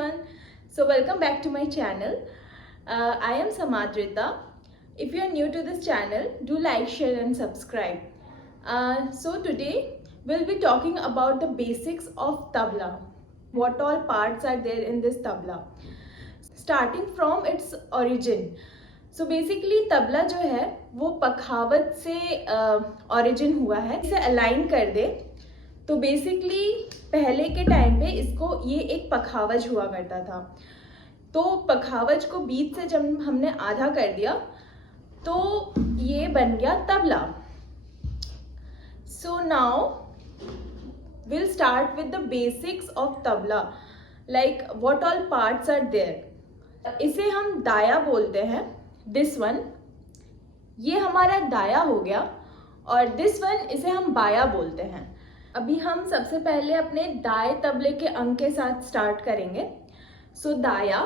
everyone. So welcome back to my channel. I am Samadrita. If you are new to this channel, do like, share and subscribe. So today we'll be talking about the basics of tabla. What all parts are there in this tabla? Starting from its origin. So basically tabla जो है वो पखावत से origin हुआ है. इसे align कर दे तो basically पहले के टाइम पे इसको ये एक पखावज हुआ करता था. तो पखावज को बीच से जब हमने आधा कर दिया तो ये बन गया tabla. So now will start with the basics of tabla, like what all parts are there. इसे हम दाया बोलते हैं. दिस वन, ये हमारा दाया हो गया. और दिस वन, इसे हम बाया बोलते हैं. अभी हम सबसे पहले अपने दाएं तबले के अंग के साथ स्टार्ट करेंगे. सो दाया,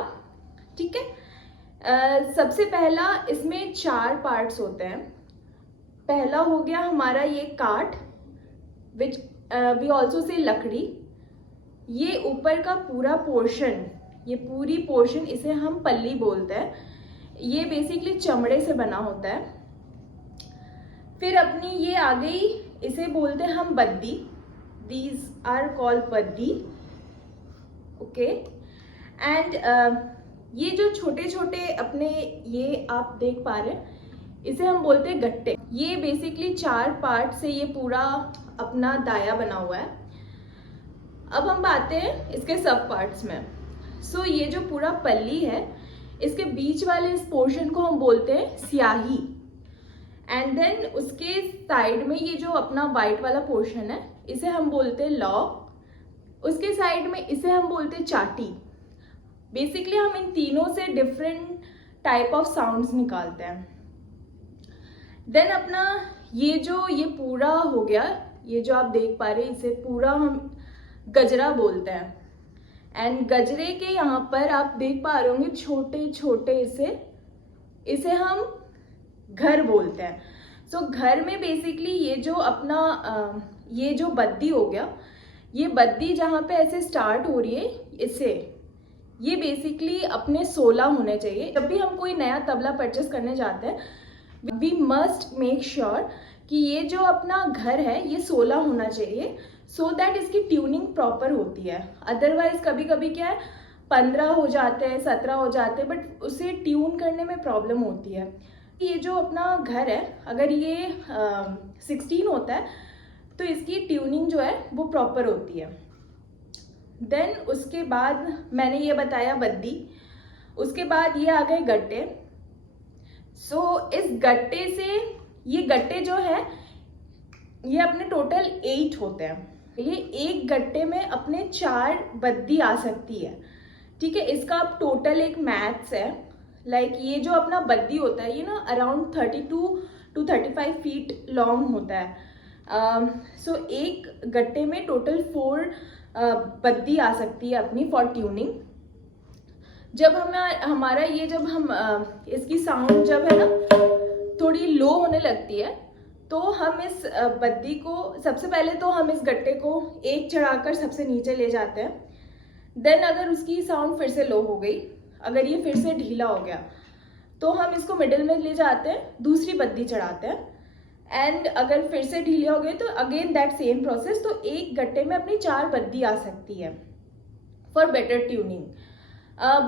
ठीक है. सबसे पहला इसमें 4 पार्ट्स होते हैं. पहला हो गया हमारा ये काठ, विच वी ऑल्सो से लकड़ी. ये ऊपर का पूरा पोर्शन, ये पूरी पोर्शन, इसे हम पल्ली बोलते हैं. ये बेसिकली चमड़े से बना होता है. फिर अपनी ये आ गई, इसे बोलते हैं हम Baddi. These are called Baddi. Okay. And ये जो छोटे छोटे अपने ये आप देख पा रहे हैं, इसे हम बोलते हैं गट्टे. ये बेसिकली 4 पार्ट से ये पूरा अपना दाया बना हुआ है. अब हम आते हैं इसके सब पार्ट्स में. सो ये जो पूरा पल्ली है, इसके बीच वाले इस पोर्शन को हम बोलते हैं स्याही. एंड देन उसके साइड में ये जो अपना वाइट वाला पोर्शन है, इसे हम बोलते हैं लौ. उसके साइड में इसे हम बोलते हैं चाटी. बेसिकली हम इन तीनों से डिफरेंट टाइप ऑफ साउंड्स निकालते हैं. देन अपना ये पूरा हो गया, ये जो आप देख पा रहे हैं, इसे पूरा हम गजरा बोलते हैं. एंड गजरे के यहाँ पर आप देख पा रहे होंगे छोटे छोटे इसे हम घर बोलते हैं. सो घर में बेसिकली ये जो अपना ये जो बद्दी हो गया, ये बद्दी जहाँ पे ऐसे स्टार्ट हो रही है, इससे ये बेसिकली अपने 16 होने चाहिए. जब भी हम कोई नया तबला परचेस करने जाते हैं, वी मस्ट मेक श्योर कि ये जो अपना घर है ये 16 होना चाहिए, सो दैट इसकी ट्यूनिंग प्रॉपर होती है. अदरवाइज कभी कभी क्या है, 15 हो जाते हैं, 17 हो जाते हैं, बट उसे ट्यून करने में प्रॉब्लम होती है. ये जो अपना घर है, अगर ये 16 होता है तो इसकी ट्यूनिंग जो है वो प्रॉपर होती है. देन उसके बाद मैंने ये बताया बद्दी. उसके बाद ये आ गए गट्टे. सो इस गट्टे से, ये गट्टे जो है ये अपने टोटल 8 होते हैं. ये एक गट्टे में अपने 4 बद्दी आ सकती है. ठीक है. इसका अब टोटल एक मैथ्स है. लाइक ये जो अपना बद्दी होता है, ये ना अराउंड 32 to 35 फीट लॉन्ग होता है. सो एक गट्टे में टोटल 4 बद्दी आ सकती है अपनी फॉर ट्यूनिंग. जब हमारा ये जब हम इसकी साउंड जब है ना थोड़ी लो होने लगती है, तो हम इस बद्दी को, सबसे पहले तो हम इस गट्टे को एक चढ़ाकर सबसे नीचे ले जाते हैं. देन अगर उसकी साउंड फिर से लो हो गई, अगर ये फिर से ढीला हो गया, तो हम इसको मिडिल में ले जाते हैं, दूसरी बद्दी चढ़ाते हैं. एंड अगर फिर से ढीले हो गए तो अगेन दैट सेम प्रोसेस. तो एक गट्टे में अपनी 4 बद्दी आ सकती है फॉर बेटर ट्यूनिंग.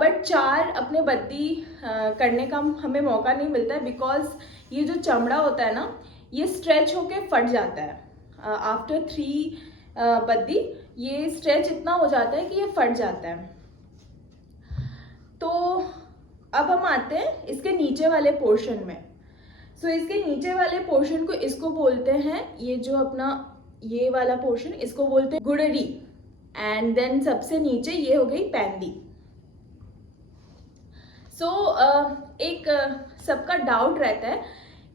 बट 4 अपने बद्दी करने का हमें मौका नहीं मिलता है, बिकॉज ये जो चमड़ा होता है ना, ये स्ट्रेच होके फट जाता है. आफ्टर 3 बद्दी ये स्ट्रेच इतना हो जाता है कि ये फट जाता है. तो अब हम आते हैं इसके नीचे वाले पोर्शन में. सो इसके नीचे वाले पोर्शन को, इसको बोलते हैं, ये जो अपना ये वाला पोर्शन, इसको बोलते हैं गुड़री. एंड देन सबसे नीचे ये हो गई पैंदी. सो एक सबका डाउट रहता है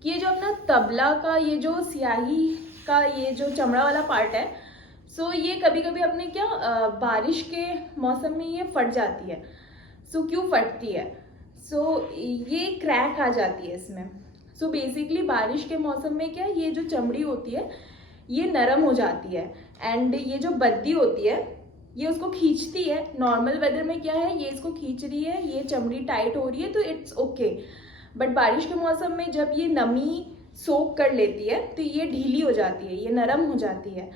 कि ये जो अपना तबला का ये जो स्याही का ये जो चमड़ा वाला पार्ट है, सो ये कभी कभी अपने क्या बारिश के मौसम में ये फट जाती है. सो क्यों फटती है? सो ये क्रैक आ जाती है इसमें. सो बेसिकली बारिश के मौसम में क्या, ये जो चमड़ी होती है ये नरम हो जाती है. एंड ये जो बद्दी होती है ये उसको खींचती है। नॉर्मल वेदर में क्या है, ये इसको खींच रही है, ये चमड़ी टाइट हो रही है, तो इट्स ओके। बट बारिश के मौसम में जब ये नमी सोक कर लेती है तो ये ढीली हो जाती है, ये नरम हो जाती है।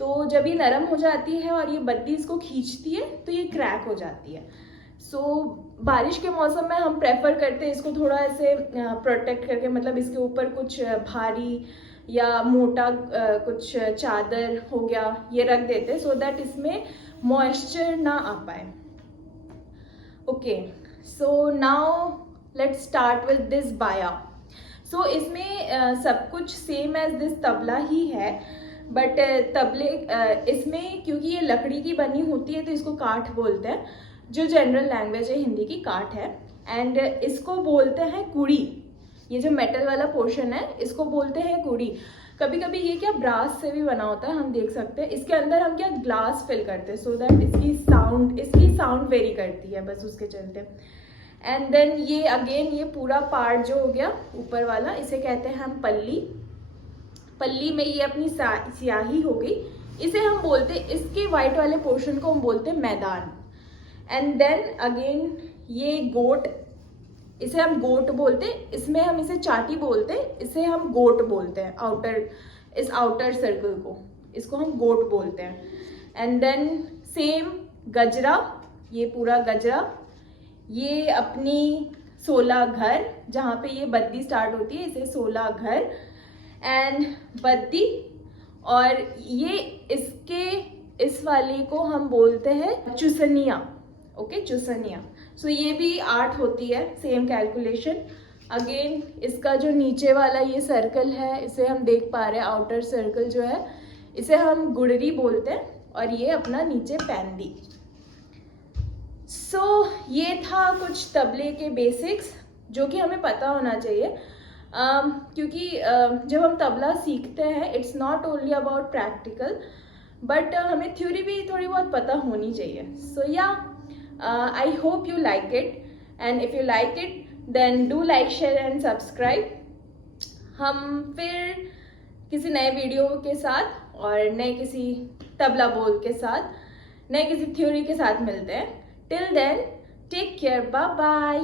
तो जब ये नरम हो जाती है और ये बत्ती इसको खींचती है तो ये क्रैक हो जाती है। सो बारिश के मौसम में हम प्रेफर करते हैं इसको थोड़ा ऐसे प्रोटेक्ट करके, मतलब इसके ऊपर कुछ भारी या मोटा कुछ चादर हो गया ये रख देते हैं, सो दैट इसमें मॉइस्चर ना आ पाए। Okay, so now let's start with this बाया। सो इसमें सब कुछ सेम एज दिस तबला ही है, बट तबले इसमें क्योंकि ये लकड़ी की बनी होती है तो इसको काठ बोलते हैं, जो जनरल लैंग्वेज है हिंदी की काठ है। एंड इसको बोलते हैं कुड़ी। ये जो मेटल वाला पोर्शन है इसको बोलते हैं कुड़ी। कभी कभी ये क्या ब्रास से भी बना होता है, हम देख सकते हैं। इसके अंदर हम क्या ग्लास फिल करते हैं, सो दैट इसकी साउंड वेरी करती है, बस उसके चलते। एंड देन ये अगेन ये पूरा पार्ट जो हो गया ऊपर वाला, इसे कहते हैं हम पल्ली। पल्ली में ये अपनी स्याही हो गई, इसे हम बोलते, इसके वाइट वाले पोर्शन को हम बोलते हैं मैदान। एंड देन अगेन ये गोट, इसे हम गोट बोलते हैं, इसमें हम इसे चाटी बोलते हैं, इसे हम गोट बोलते हैं। इस आउटर सर्कल को, इसको हम गोट बोलते हैं। एंड देन सेम गजरा, ये पूरा गजरा, ये अपनी 16 घर, जहाँ पे ये बद्दी स्टार्ट होती है इसे 16 घर एंड बद्दी। और ये इस वाली को हम बोलते हैं चुसनिया। ओके, चुसनिया। सो ये भी 8 होती है, सेम कैलकुलेशन। अगेन इसका जो नीचे वाला ये सर्कल है, इसे हम देख पा रहे हैं, आउटर सर्कल जो है इसे हम गुड़री बोलते हैं, और ये अपना नीचे पैंदी। सो ये था कुछ तबले के बेसिक्स जो कि हमें पता होना चाहिए, क्योंकि जब हम तबला सीखते हैं it's not only about practical, but हमें थ्योरी भी थोड़ी बहुत पता होनी चाहिए। So yeah I hope you like it, and if you like it then do like, share and subscribe. हम फिर किसी नए वीडियो के साथ और नए किसी तबला बोल के साथ, नए किसी थ्योरी के साथ मिलते हैं। Till then take care, bye bye.